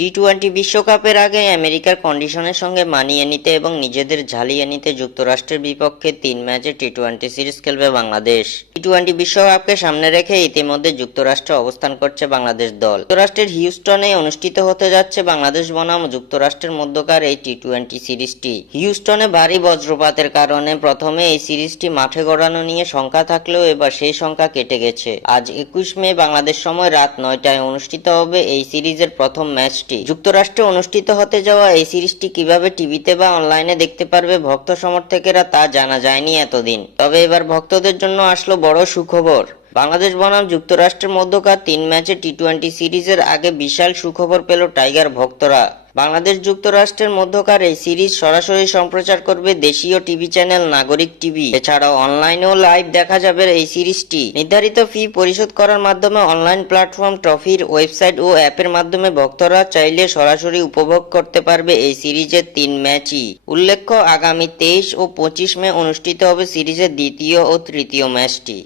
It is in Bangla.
টি-টোয়েন্টি বিশ্বকাপের আগে আমেরিকার কন্ডিশনের সঙ্গে মানিয়ে নিতে এবং নিজেদের ঝালিয়ে নিতে যুক্তরাষ্ট্রের বিপক্ষে ৩ ম্যাচের টি-টোয়েন্টি সিরিজ খেলবে বাংলাদেশ। টি-টোয়েন্টি বিশ্বকাপকে সামনে রেখে ইতিমধ্যে যুক্তরাষ্ট্রে অবস্থান করছে বাংলাদেশ দল। যুক্তরাষ্ট্রের হিউস্টনে অনুষ্ঠিত হতে যাচ্ছে বাংলাদেশ বনাম যুক্তরাষ্ট্রের মধ্যকার এই টি-টোয়েন্টি সিরিজটি। হিউস্টনে ভারী বজ্রপাতের কারণে প্রথমে এই সিরিজটি মাঠে গড়ানো নিয়ে শঙ্কা থাকলেও এবার সেই শঙ্কা কেটে গেছে। আজ ২১ মে বাংলাদেশ সময় রাত ৯টায় অনুষ্ঠিত হবে এই সিরিজের প্রথম ম্যাচটি। যুক্তরাষ্ট্রে অনুষ্ঠিত হতে যাওয়া এই সিরিজটি কিভাবে টিভিতে বা অনলাইনে দেখতে পারবে ভক্ত সমর্থকেরা তা জানা যায়নি এতদিন। তবে এবার ভক্তদের জন্য আসলো বড় সুখবর। বাংলাদেশ বনাম যুক্তরাষ্ট্রের মধ্যকার ৩ ম্যাচের টি-টোয়েন্টি সিরিজের আগে বিশাল সুখবর পেল টাইগার ভক্তরা। বাংলাদেশ যুক্তরাষ্ট্রের মধ্যকার এই সিরিজ সরাসরি সম্প্রচার করবে দেশীয় টিভি চ্যানেল নাগরিক টিভি। এছাড়াও অনলাইনেও লাইভ দেখা যাবে এই সিরিজটি। নির্ধারিত ফি পরিশোধ করার মাধ্যমে অনলাইন প্ল্যাটফর্ম ট্রফির ওয়েবসাইট ও অ্যাপের মাধ্যমে ভক্তরা চাইলে সরাসরি উপভোগ করতে পারবে এই সিরিজের ৩ ম্যাচই। উল্লেখ্য, আগামী ২৩ ও ২৫ মে অনুষ্ঠিত হবে সিরিজের দ্বিতীয় ও তৃতীয় ম্যাচটি।